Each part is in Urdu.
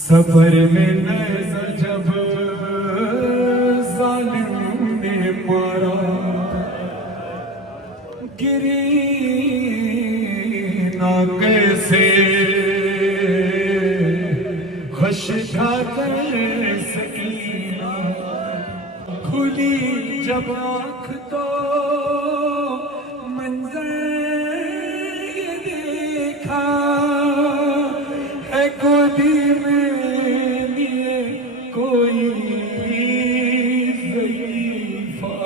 سفر میں نیزہ جب ظالم نے مارا، گری نہ کیسے خش کھا کر سکینہ، کھلی جب آنکھ تو منظر یہ دیکھا، ہے گودی میں لیے کوئی ضعیفہ،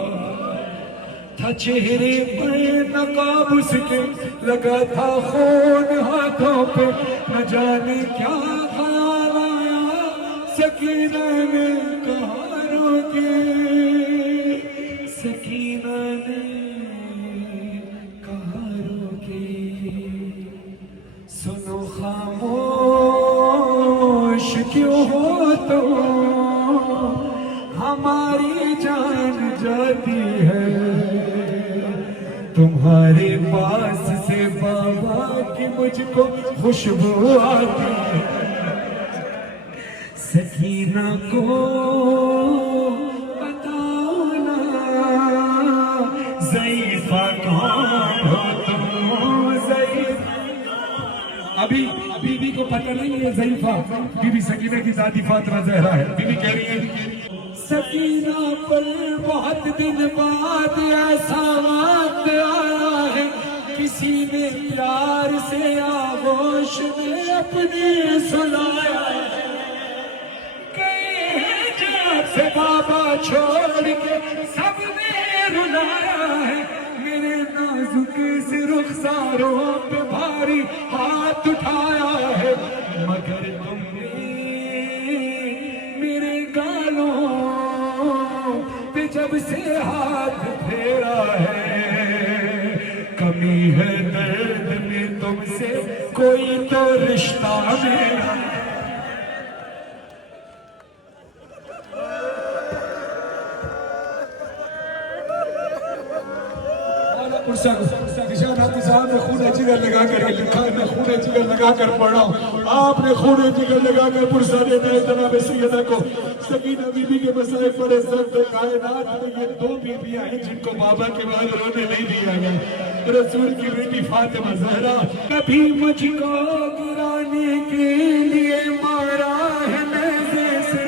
تھا چہرے پر نقاب اس کے، لگا تھا خون ہاتھوں پہ، نہ جانے کیا خیال آیا سکینہ نے کہا روکے، سکینہ نے کہا روکے، سنو خاموش کیوں ہو تو ہماری جان جاتی ہے، تمہارے پاس سے بابا کی مجھ کو خوشبو آتی ہے، سکینہ کو بتاؤ نا ضعیفہ کون ہو تم، ضعیفہ ابھی بی بی کو پتہ نہیں ہے ضعیفہ بی بی سکینہ کی دادی فاطمہ زہرا ہے، بی بی کہہ رہی ہے سکینہ پر بہت دن بعد ایسا وقت آیا ہے، کسی نے پیار سے آغوش میں اپنی سلایا ہے، کہیں جب سے بابا چھوڑ کے سب نے رلایا ہے، میرے نازک سے رخساروں پہ بھاری ہاتھ اٹھایا ہے، مگر تم نے میرے گالوں پہ جب سے ہاتھ پھیرا ہے، کمی ہے درد میں تم سے کوئی تو رشتہ میرا، نشانات صاحب نے خون جگر لگا کر لکھا ہے، میں خون جگر لگا کر پڑھا ہوں، آپ نے خون جگر لگا کر پرسہ دینا ہے جناب سیدہ کو، سکینہ بی بی کے مسائل پڑے سب کائنات میں یہ دو بیویاں ہیں جن کو بابا کے بعد رونے نہیں دیا گیا، رسول کی بیٹی فاطمہ زہرا، کبھی مجھ کو گرانے کے لیے مارا ہے نیزے سے،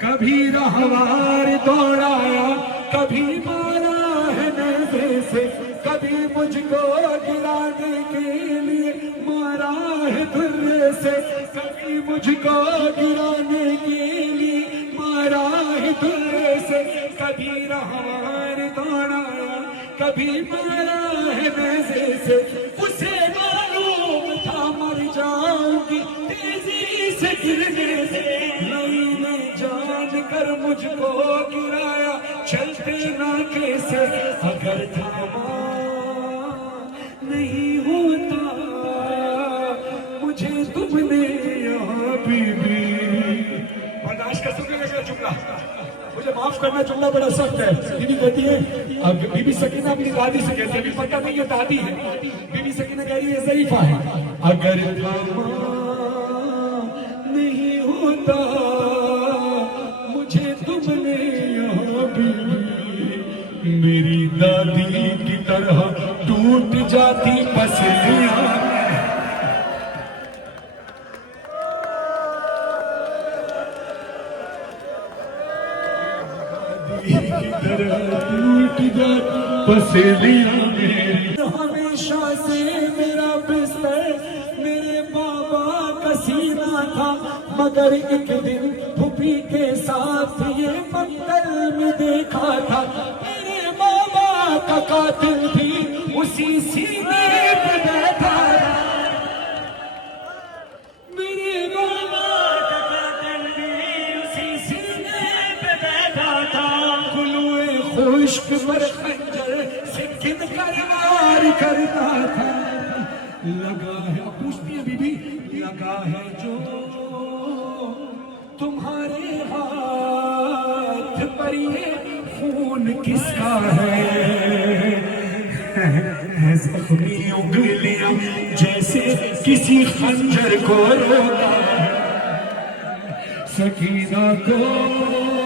کبھی رہوار دوڑایا، کبھی مارا ہے نیزے سے، کبھی مجھ کو گرانے کے لیے مارا ہے دھرے سے، کبھی مجھ کو گرانے کے لیے مارا ہے دھرے سے، کبھی رہوار دوڑایا، کبھی مارا ہے نیزے سے، اسے معلوم تھا مر جاؤں گی تیزی سے گرنے سے، نہیں میں جان کر مجھ کو گرایا، چلتے نہ کیسے، اگر تھاما نہیں ہوتا مجھے تم نے یہاں بی بی، برداشت کر سکے لگا جملہ، مجھے معاف کرنا جملہ بڑا سخت ہے، بی بی کہتی ہے، اب بی بی سکینہ اپنی دادی سے کہتی ہے، ابھی پتہ نہیں یہ دادی ہے، بی بی سکینہ کہہ رہی ہے ضعیفہ ہے، اگر تھاما نہیں ہوتا مجھے تم نے یہاں بی بی، میری دادی کی طرح ٹوٹ جاتی پسلیاں، کی طرح ٹوٹ جاتی پسلیاں میری، ہمیشہ سے میرا بستر میرے بابا کا سینہ تھا، مگر ایک دن پھوپھی کے ساتھ یہ منظر میں دیکھا تھا، میرے بابا کا قاتل بھی اسی سینے پہ بیٹھا تھا، میرے بابا کا قاتل بھی اسی سینے پہ بیٹھا تھا، گلوئے خشک پر خنجر سے گن کر وار کرتا تھا، لگا ہے پوچھتی ہے بی بی، لگا ہے جو تمہارے ہاتھ پر یہ خون کس کا ہے، زخمی انگلیاں جیسے کسی خنجر کو روکا سکینہ کو